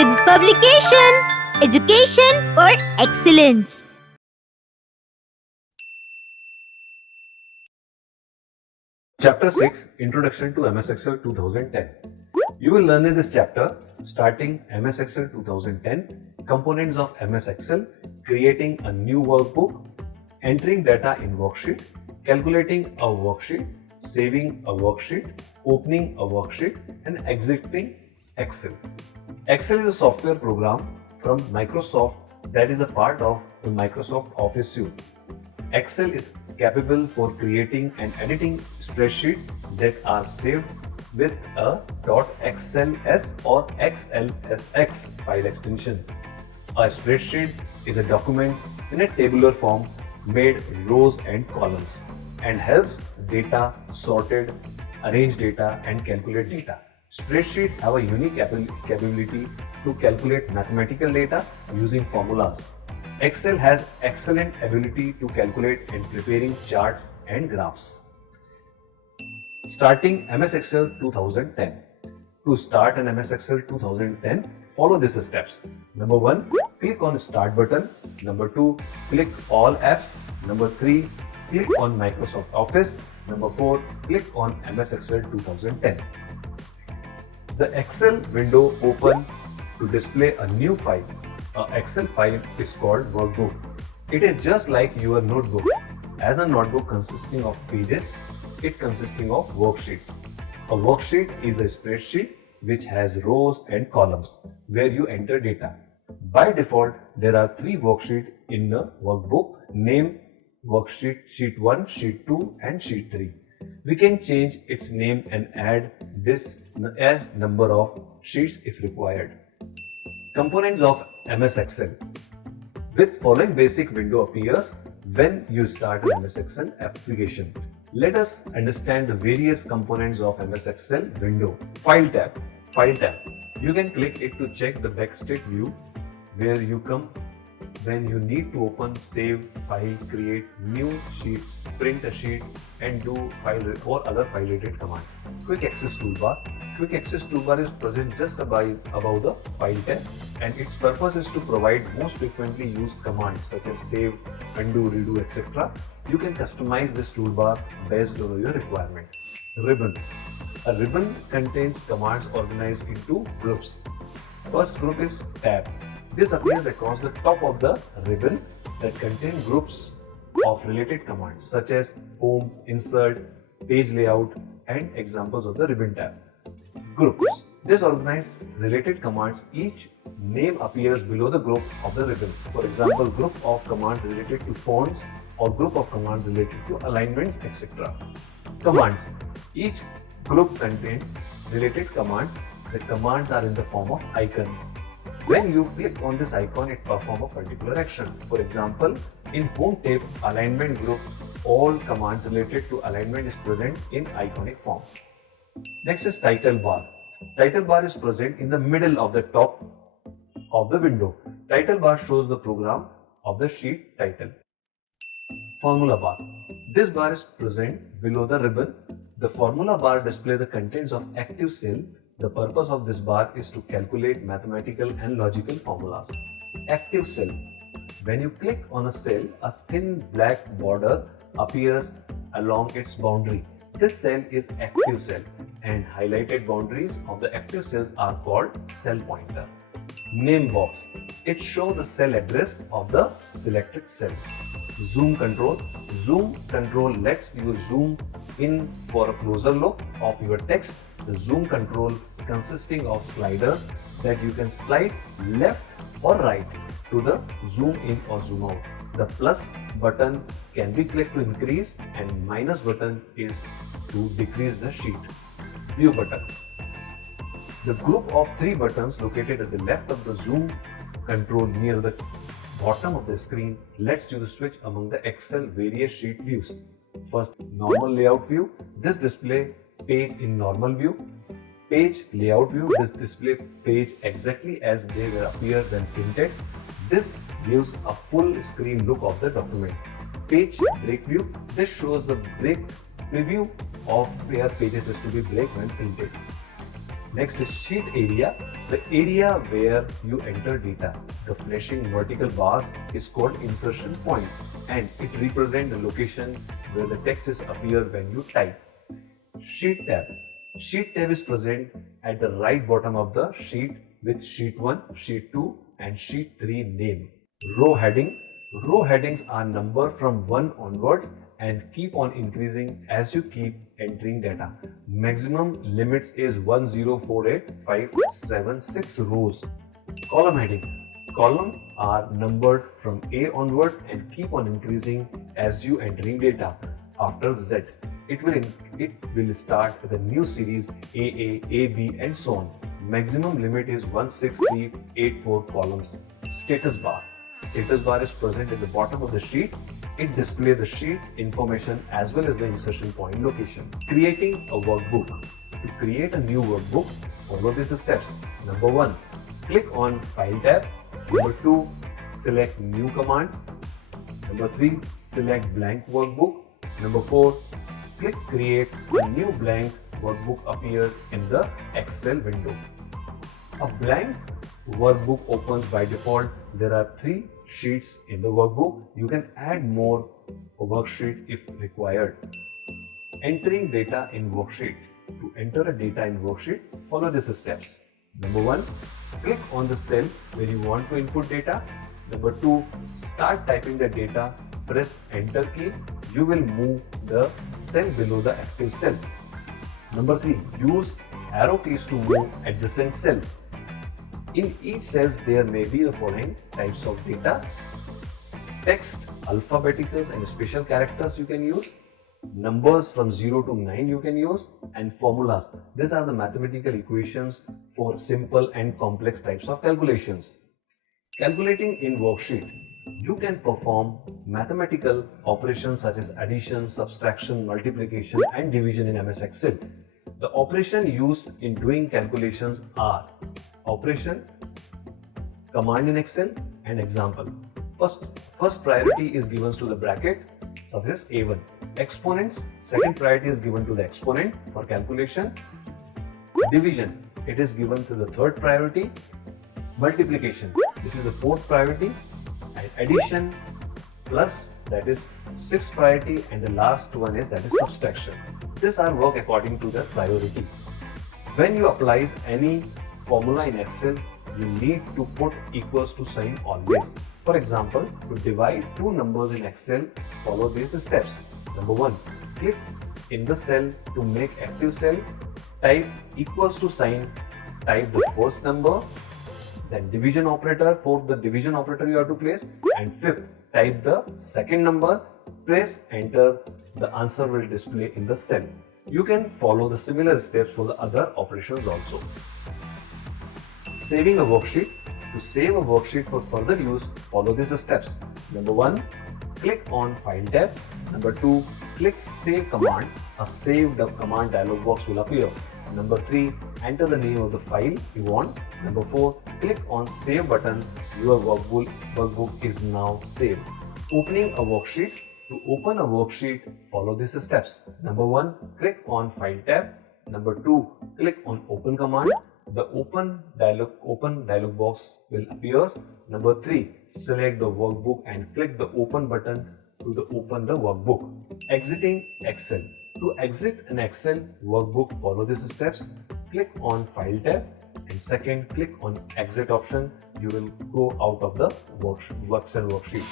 VedV Publication Education for Excellence. Chapter 6 Introduction to MS Excel 2010. You will learn in this chapter starting MS Excel 2010, components of MS Excel, creating a new workbook, entering data in worksheet, calculating a worksheet, saving a worksheet, opening a worksheet, and exiting Excel. Excel is a software program from Microsoft that is a part of the Microsoft Office suite. Excel is capable for creating and editing spreadsheets that are saved with a .xls or XLSX file extension. A spreadsheet is a document in a tabular form made rows and columns and helps data sorted, arrange data and calculate data. Spreadsheets have a unique capability to calculate mathematical data using formulas. Excel has excellent ability to calculate and preparing charts and graphs. Starting MS Excel 2010. To start an MS Excel 2010, follow these steps. Number 1, click on Start button. Number 2, click All Apps. Number 3, click on Microsoft Office. Number 4, click on MS Excel 2010. The Excel window open to display a new file. An Excel file is called Workbook. It is just like your notebook. As a notebook consisting of pages, it consisting of worksheets. A worksheet is a spreadsheet which has rows and columns where you enter data. By default, there are 3 worksheets in the workbook named Worksheet, Sheet 1, Sheet 2 and Sheet 3. We can change its name and add this as number of sheets if required. Components of MS Excel. With following basic window appears when you start an MS Excel application. Let us understand the various components of MS Excel window. File tab. File tab. You can click it to check the backstage view where you come when you need to open, save, file, create new sheets, print a sheet and do file or other file related commands. Quick access toolbar. Quick access toolbar is present just above the file tab and its purpose is to provide most frequently used commands such as save, undo, redo, etc. You can customize this toolbar based on your requirement. Ribbon. A ribbon contains commands organized into groups. First group is tab. This appears across the top of the ribbon that contain groups of related commands such as home, insert, page layout and examples of the ribbon tab. Groups. This organizes related commands. Each name appears below the group of the ribbon. For example, group of commands related to fonts or group of commands related to alignments, etc. Commands. Each group contains related commands. The commands are in the form of icons. When you click on this icon, it performs a particular action. For example, in Home tab alignment group, all commands related to alignment is present in iconic form. Next is title bar. Title bar is present in the middle of the top of the window. Title bar shows the program of the sheet title. Formula bar. This bar is present below the ribbon. The formula bar displays the contents of active cell. The purpose of this bar is to calculate mathematical and logical formulas. Active cell. When you click on a cell, a thin black border appears along its boundary. This cell is active cell and highlighted boundaries of the active cells are called cell pointer. Name box. It shows the cell address of the selected cell. Zoom control. Zoom control lets you zoom in for a closer look of your text. The zoom control consisting of sliders that you can slide left or right to the zoom in or zoom out. The plus button can be clicked to increase and minus button is to decrease the sheet. View button. The group of 3 buttons located at the left of the zoom control near the bottom of the screen lets you switch among the Excel various sheet views. First, normal layout view. This display page in normal view. Page layout view. This display page exactly as they will appear when printed. This gives a full screen look of the document. Page break view. This shows the break preview of where pages is to be break when printed. Next is sheet area, the area where you enter data. The flashing vertical bars is called insertion point and it represents the location where the text is appear when you type. Sheet tab. Sheet tab is present at the right bottom of the sheet with sheet 1, sheet 2 and sheet 3 name. Row heading. Row headings are numbered from 1 onwards and keep on increasing as you keep entering data. Maximum limits is 1048576 rows. Column heading. Columns are numbered from A onwards and keep on increasing as you entering data. After Z, it will start the new series AA, AB and so on. Maximum limit is 16384 columns. Status bar. Status bar is present at the bottom of the sheet. It displays the sheet information as well as the insertion point location. Creating a workbook. To create a new workbook, follow these steps. Number 1, click on File tab. Number 2, select New command. Number 3, select Blank workbook. Number 4, click Create. A new blank workbook appears in the Excel window. A blank workbook opens by default. There are 3 sheets in the workbook. You can add more worksheet if required. Entering data in worksheet. To enter a data in worksheet, follow these steps. Number 1, click on the cell where you want to input data. Number 2, start typing the data. Press enter key. You will move the cell below the active cell. Number 3, use arrow keys to move adjacent cells. In each cells there may be the following types of data: text, alphabeticals and special characters you can use, numbers from 0 to 9 you can use, and formulas. These are the mathematical equations for simple and complex types of calculations. Calculating in worksheet. You can perform mathematical operations such as addition, subtraction, multiplication and division in MS Excel. The operation used in doing calculations are operation, command in Excel and example. First priority is given to the bracket, such as A1. Exponents, second priority is given to the exponent for calculation. Division, it is given to the third priority. Multiplication, this is the fourth priority. And addition plus, that is sixth priority, and the last one is that is subtraction. These are work according to the priority. When you apply any formula in Excel, you need to put equals to sign always. For example, to divide two numbers in Excel, follow these steps. Number 1, click in the cell to make active cell, type equals to sign, type the first number, then division operator, for the division operator you have to place, and fifth, type the second number, press enter, the answer will display in the cell. You can follow the similar steps for the other operations also. Saving a worksheet. To save a worksheet for further use, follow these steps. Number 1, click on File tab. Number 2, click Save command. A Save command dialog box will appear. Number 3, enter the name of the file you want. Number 4, click on Save button. Your workbook is now saved. Opening a worksheet. To open a worksheet, follow these steps. Number 1, click on File tab. Number 2, click on Open command. The open dialog box will appear. Number 3, select the workbook and click the Open button to open the workbook. Exiting Excel. To exit an Excel workbook, follow these steps. Click on File tab and second, click on Exit option. You will go out of the Excel worksheet.